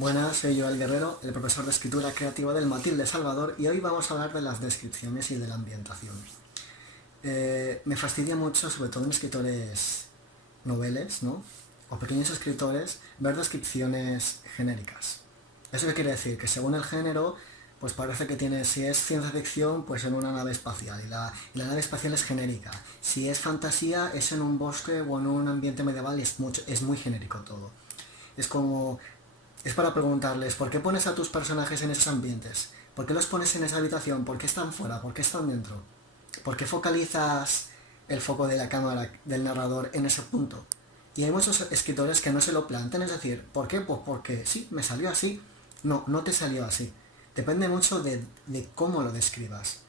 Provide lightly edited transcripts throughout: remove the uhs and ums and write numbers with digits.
Buenas, soy Joel Guerrero, el profesor de escritura creativa del Matil de Salvador, y hoy vamos a hablar de las descripciones y de la ambientación. Me fastidia mucho, sobre todo en escritores noveles, ¿no? O pequeños escritores, ver descripciones genéricas. ¿Eso qué quiere decir? Que según el género, pues parece que tiene, si es ciencia ficción, pues en una nave espacial, y la nave espacial es genérica. Si es fantasía, es en un bosque o en un ambiente medieval y es muy genérico todo. Es como... Es para preguntarles, ¿por qué pones a tus personajes en esos ambientes? ¿Por qué los pones en esa habitación? ¿Por qué están fuera? ¿Por qué están dentro? ¿Por qué focalizas el foco de la cámara del narrador en ese punto? Y hay muchos escritores que no se lo plantean, es decir, ¿por qué? Pues porque sí, me salió así. No, no te salió así. Depende mucho de cómo lo describas.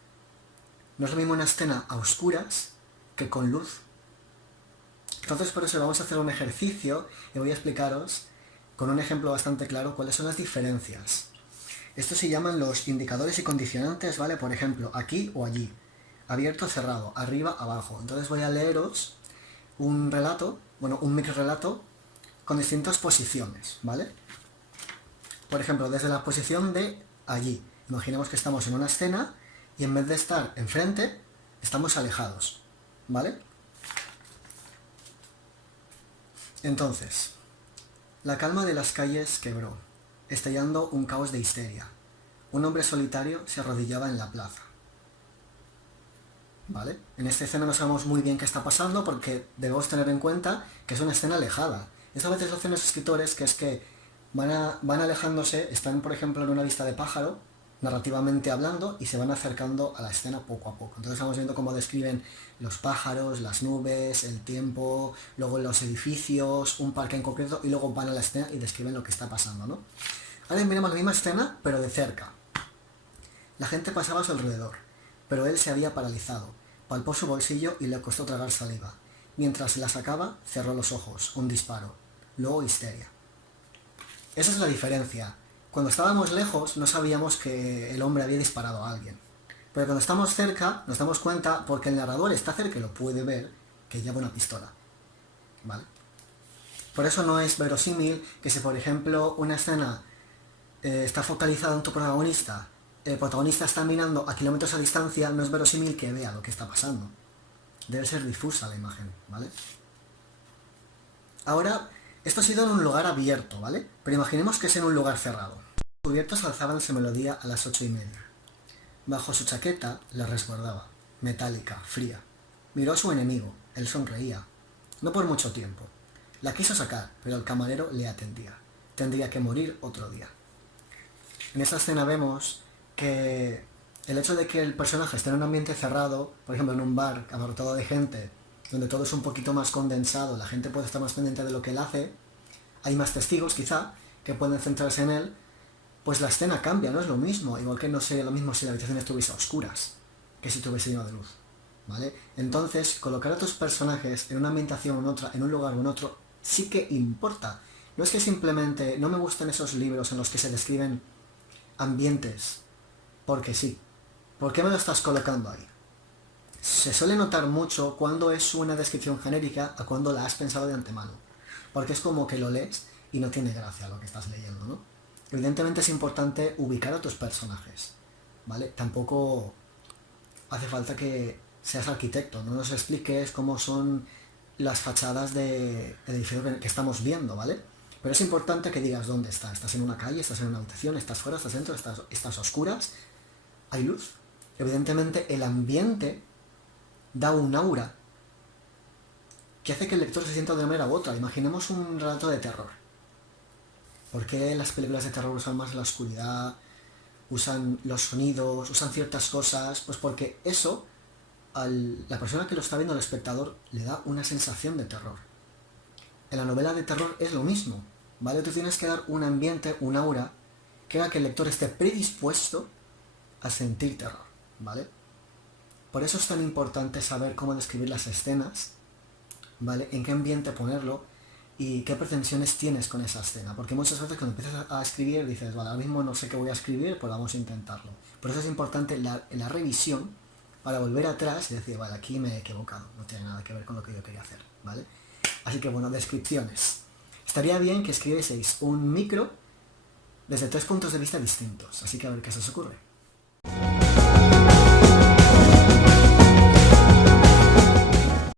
No es lo mismo una escena a oscuras que con luz. Entonces por eso vamos a hacer un ejercicio y voy a explicaros con un ejemplo bastante claro cuáles son las diferencias. Estos se llaman los indicadores y condicionantes, ¿vale? Por ejemplo, aquí o allí, abierto o cerrado, arriba, abajo. Entonces voy a leeros un relato, bueno, un microrelato con distintas posiciones, ¿vale? Por ejemplo, desde la posición de allí. Imaginemos que estamos en una escena y en vez de estar enfrente, estamos alejados, ¿vale? Entonces, la calma de las calles quebró, estallando un caos de histeria. Un hombre solitario se arrodillaba en la plaza. ¿Vale? En esta escena no sabemos muy bien qué está pasando porque debemos tener en cuenta que es una escena alejada. Eso a veces lo hacen los escritores, que es que van alejándose, están por ejemplo en una vista de pájaro, narrativamente hablando, y se van acercando a la escena poco a poco. Entonces vamos viendo cómo describen los pájaros, las nubes, el tiempo, luego los edificios, un parque en concreto, y luego van a la escena y describen lo que está pasando, ¿no? Ahora miramos la misma escena, pero de cerca. La gente pasaba a su alrededor, pero él se había paralizado. Palpó su bolsillo y le costó tragar saliva. Mientras la sacaba, cerró los ojos. Un disparo. Luego histeria. Esa es la diferencia. Cuando estábamos lejos no sabíamos que el hombre había disparado a alguien. Pero cuando estamos cerca nos damos cuenta, porque el narrador está cerca y lo puede ver, que lleva una pistola. ¿Vale? Por eso no es verosímil que si por ejemplo una escena está focalizada en tu protagonista, el protagonista está mirando a kilómetros a distancia, no es verosímil que vea lo que está pasando. Debe ser difusa la imagen, ¿vale? Ahora, esto ha sido en un lugar abierto, ¿vale? Pero imaginemos que es en un lugar cerrado. Los cubiertos alzaban su melodía a las 8:30. Bajo su chaqueta la resguardaba, metálica, fría. Miró a su enemigo, él sonreía. No por mucho tiempo. La quiso sacar, pero el camarero le atendía. Tendría que morir otro día. En esta escena vemos que el hecho de que el personaje esté en un ambiente cerrado, por ejemplo en un bar abarrotado de gente, donde todo es un poquito más condensado, la gente puede estar más pendiente de lo que él hace, hay más testigos quizá que pueden centrarse en él, pues la escena cambia, no es lo mismo, igual que no sería lo mismo si la habitación estuviese a oscuras que si estuviese lleno de luz, ¿vale? Entonces, colocar a tus personajes en una ambientación o en otra, en un lugar o en otro, sí que importa. No es que simplemente, no me gustan esos libros en los que se describen ambientes porque sí. ¿Por qué me lo estás colocando ahí? Se suele notar mucho cuando es una descripción genérica a cuando la has pensado de antemano. Porque es como que lo lees y no tiene gracia lo que estás leyendo, ¿no? Evidentemente es importante ubicar a tus personajes, ¿vale? Tampoco hace falta que seas arquitecto, no nos expliques cómo son las fachadas de edificios que estamos viendo, ¿vale? Pero es importante que digas dónde estás. Estás en una calle, estás en una habitación, estás fuera, estás dentro, estás a oscuras. Hay luz. Evidentemente el ambiente da un aura que hace que el lector se sienta de una manera u otra. Imaginemos un relato de terror. ¿Por qué las películas de terror usan más la oscuridad, usan los sonidos, usan ciertas cosas? Pues porque eso, a la persona que lo está viendo, al espectador, le da una sensación de terror. En la novela de terror es lo mismo, ¿vale? Tú tienes que dar un ambiente, un aura, que haga que el lector esté predispuesto a sentir terror, ¿vale? Por eso es tan importante saber cómo describir las escenas, ¿vale? En qué ambiente ponerlo y qué pretensiones tienes con esa escena. Porque muchas veces cuando empiezas a escribir dices, vale, ahora mismo no sé qué voy a escribir, pues vamos a intentarlo. Por eso es importante la revisión para volver atrás y decir, vale, aquí me he equivocado, no tiene nada que ver con lo que yo quería hacer, ¿vale? Así que bueno, descripciones. Estaría bien que escribieseis un micro desde tres puntos de vista distintos, así que a ver qué se os ocurre.